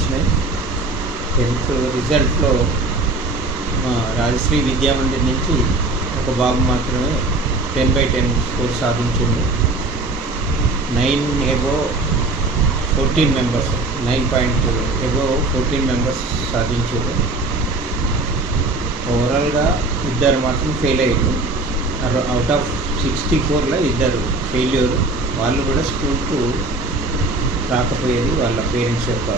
వచ్చినాయి. 10th రిజల్ట్లో మా రాజశ్రీ విద్యామందిర్ నుంచి ఒక బాబు మాత్రమే 10/10 స్కోర్ సాధించింది. 9 above 14 మెంబర్స్ 9 above 14 మెంబర్స్ సాధించారు. ఓవరాల్గా ఇద్దరు మాత్రం ఫెయిల్ అయ్యారు. అవుట్ ఆఫ్ 64లో ఇద్దరు ఫెయిల్యూర్. వాళ్ళు కూడా స్కూల్కు రాకపోయేది వాళ్ళ పేరెంట్స్ యొక్క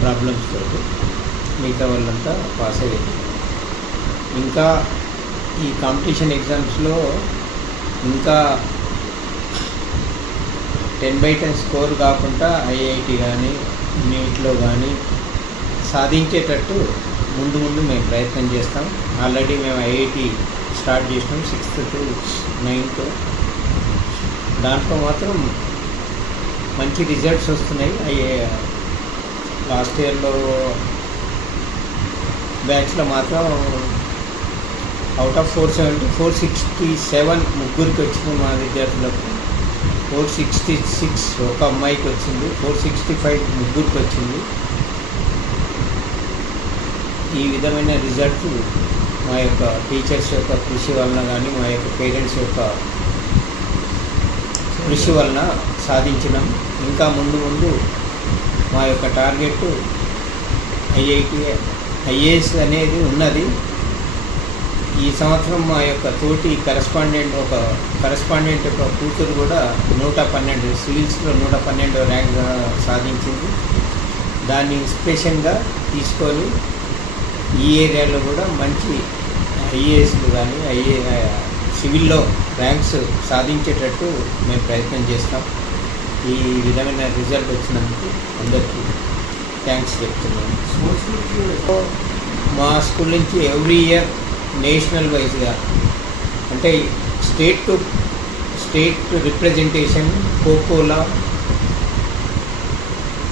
ప్రాబ్లమ్స్ తోటి. మిగతా వాళ్ళంతా పాస్ అయ్యేది. ఇంకా ఈ కాంపిటీషన్ ఎగ్జామ్స్లో ఇంకా 10/10 స్కోర్ కాకుండా ఐఐటి కానీ నీట్లో కానీ సాధించేటట్టు ముందు మేము ప్రయత్నం చేస్తాం. ఆల్రెడీ మేము ఐఐటి స్టార్ట్ చేసినాం 6th to 9th. దాంట్లో మాత్రం మంచి రిజల్ట్స్ వస్తున్నాయి. లాస్ట్ ఇయర్లో బ్యాచ్లో మాత్రం అవుట్ ఆఫ్ 470 467 ముగ్గురికి వచ్చింది మా విద్యార్థులకు. 466 ఒక అమ్మాయికి వచ్చింది. 465 ముగ్గురికి వచ్చింది. ఈ విధమైన రిజల్ట్ మా యొక్క టీచర్స్ యొక్క కృషి వలన కానీ మా యొక్క పేరెంట్స్ యొక్క కృషి వలన సాధించినాం. ఇంకా ముందు మా యొక్క టార్గెట్ ఐఏఎస్ అనేది ఉన్నది. ఈ సంవత్సరం మా యొక్క తోటి కరెస్పాండెంట్ యొక్క కూతురు కూడా 112 సివిల్స్లో 112 ర్యాంక్ సాధించింది. దాన్ని ఇన్స్పిరేషన్గా తీసుకొని ఈ ఏరియాలో కూడా మంచి ఐఏఎస్లు కానీ సివిల్లో ర్యాంక్స్ సాధించేటట్టు మేము ప్రయత్నం చేస్తాం. ఈ విధమైన రిజల్ట్ వచ్చినందుకు అందరికీ థ్యాంక్స్ చెప్తున్నాను. మా స్కూల్ నుంచి ఎవ్రీ ఇయర్ నేషనల్ వైజ్గా అంటే స్టేట్ రిప్రజెంటేషన్ ఖోఖోలో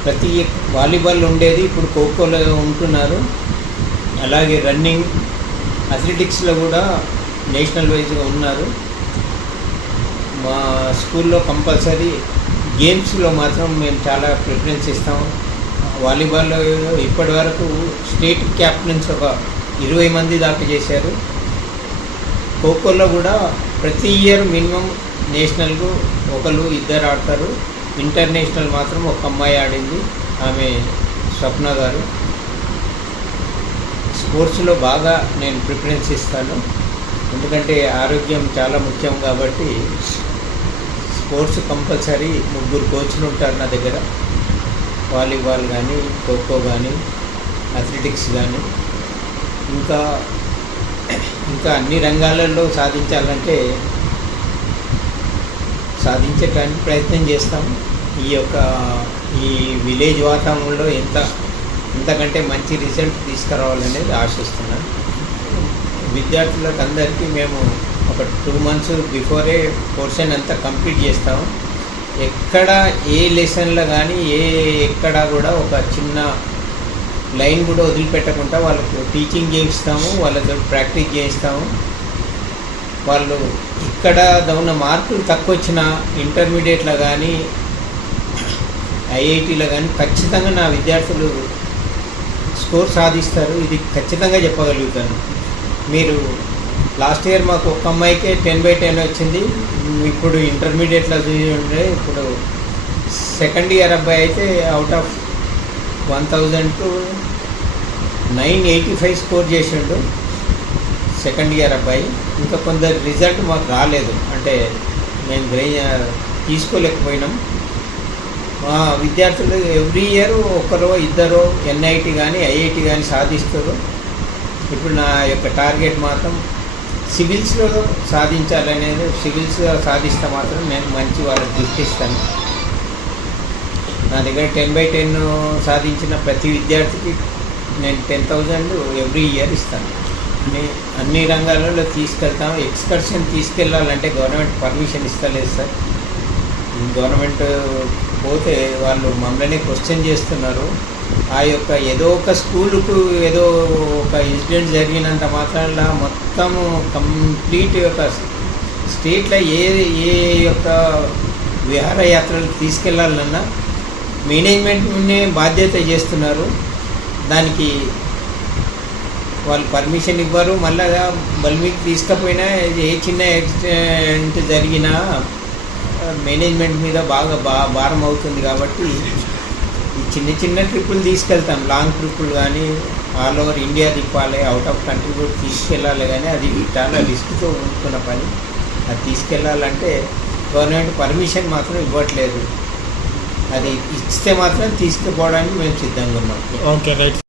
ప్రతి వాలీబాల్ ఉండేది, ఇప్పుడు ఖోఖోలో ఉంటున్నారు. అలాగే రన్నింగ్, అథ్లెటిక్స్లో కూడా నేషనల్ వైజ్గా ఉన్నారు. మా స్కూల్లో కంపల్సరీ గేమ్స్లో మాత్రం మేము చాలా ప్రిఫరెన్స్ ఇస్తాం. వాలీబాల్లో ఇప్పటి వరకు స్టేట్ క్యాప్టెన్స్ ఒక 20 మంది దాకా చేశారు. ఖోఖోలో కూడా ప్రతి ఇయర్ మినిమం నేషనల్కు ఇద్దరు ఆడతారు. ఇంటర్నేషనల్ మాత్రం ఒక అమ్మాయి ఆడింది, ఆమె స్వప్న గారు. స్పోర్ట్స్లో బాగా నేను ప్రిఫరెన్స్ ఇస్తాను, ఎందుకంటే ఆరోగ్యం చాలా ముఖ్యం కాబట్టి. స్పోర్ట్స్ కంపల్సరీ 3 కోచ్లు ఉంటారు నా దగ్గర. వాలీబాల్ కానీ, ఖోఖో కానీ, అథ్లెటిక్స్ కానీ, ఇంకా అన్ని రంగాలలో సాధించడానికి ప్రయత్నం చేస్తాం. ఈ విలేజ్ వాతావరణంలో ఇంతకంటే మంచి రిజల్ట్ తీసుకురావాలనేది ఆశిస్తున్నాను. విద్యార్థులకు అందరికీ మేము ఒక 2 months బిఫోరే పోర్షన్ అంతా కంప్లీట్ చేస్తాము. ఎక్కడ ఏ లెసన్లో కానీ ఎక్కడ కూడా ఒక చిన్న లైన్ కూడా వదిలిపెట్టకుండా వాళ్ళకు టీచింగ్ చేయిస్తాము, వాళ్ళతో ప్రాక్టీస్ చేయిస్తాము. వాళ్ళు ఇక్కడ ఉన్న మార్కులు తక్కువ వచ్చిన ఇంటర్మీడియట్లో కానీ ఐఐటీలో కానీ ఖచ్చితంగా నా విద్యార్థులు స్కోర్ సాధిస్తారు. ఇది ఖచ్చితంగా చెప్పగలుగుతాను. మీరు లాస్ట్ ఇయర్ మాకు ఒక అమ్మాయికే 10/10 వచ్చింది. ఇప్పుడు ఇంటర్మీడియట్లో ఉండే ఇప్పుడు సెకండ్ ఇయర్ అబ్బాయి అయితే అవుట్ ఆఫ్ 1000 985 స్కోర్ చేసిండు సెకండ్ ఇయర్ అబ్బాయి. ఇంకా కొందరు రిజల్ట్ మాకు రాలేదు, అంటే మేము తీసుకోలేకపోయినాం. మా విద్యార్థులు ఎవ్రీ ఇయర్ ఒకరో ఇద్దరో ఎన్ఐటి కానీ ఐఐటి కానీ సాధిస్తారు. ఇప్పుడు నా యొక్క టార్గెట్ మాత్రం సివిల్స్లో సాధించాలనేది. సివిల్స్లో సాధిస్తే మాత్రం నేను మంచి వాళ్ళకి గిఫ్ట్ ఇస్తాను. నా దగ్గర 10/10 సాధించిన ప్రతి విద్యార్థికి నేను 10,000 ఎవ్రీ ఇయర్ ఇస్తాను. అన్ని రంగాలలో తీసుకెళ్తాం. ఎక్స్కర్షన్ తీసుకెళ్ళాలంటే గవర్నమెంట్ పర్మిషన్ ఇస్తలేదు సార్. గవర్నమెంట్ పోతే వాళ్ళు మమ్మల్ని క్వశ్చన్ చేస్తున్నారు. ఆ యొక్క ఏదో ఒక స్కూలుకు ఏదో ఒక ఇన్సిడెంట్ జరిగినంత మాత్రాన మొత్తము కంప్లీట్ యొక్క స్టేట్లో ఏ యొక్క విహారయాత్రలు తీసుకెళ్లాలన్నా మేనేజ్మెంట్నే బాధ్యత చేస్తున్నారు. దానికి వాళ్ళు పర్మిషన్ ఇవ్వరు. మళ్ళా బల్మీకి తీసుకపోయినా ఏ చిన్న యాక్సిడెంట్ జరిగినా మేనేజ్మెంట్ మీద బాగా భారం అవుతుంది. కాబట్టి ఈ చిన్న చిన్న ట్రిప్పులు తీసుకెళ్తాం, లాంగ్ ట్రిప్పులు కానీ ఆల్ ఓవర్ ఇండియా తిప్పాలి, అవుట్ ఆఫ్ కంట్రీ కూడా తీసుకెళ్ళాలి. కానీ అది చాలా రిస్క్తో ఉంటున్న పని. అది తీసుకెళ్ళాలంటే గవర్నమెంట్ పర్మిషన్ మాత్రం ఇవ్వట్లేదు. అది ఇస్తే మాత్రం తీసుకుపోవడానికి మేము సిద్ధంగా ఉన్నాం. Okay, right.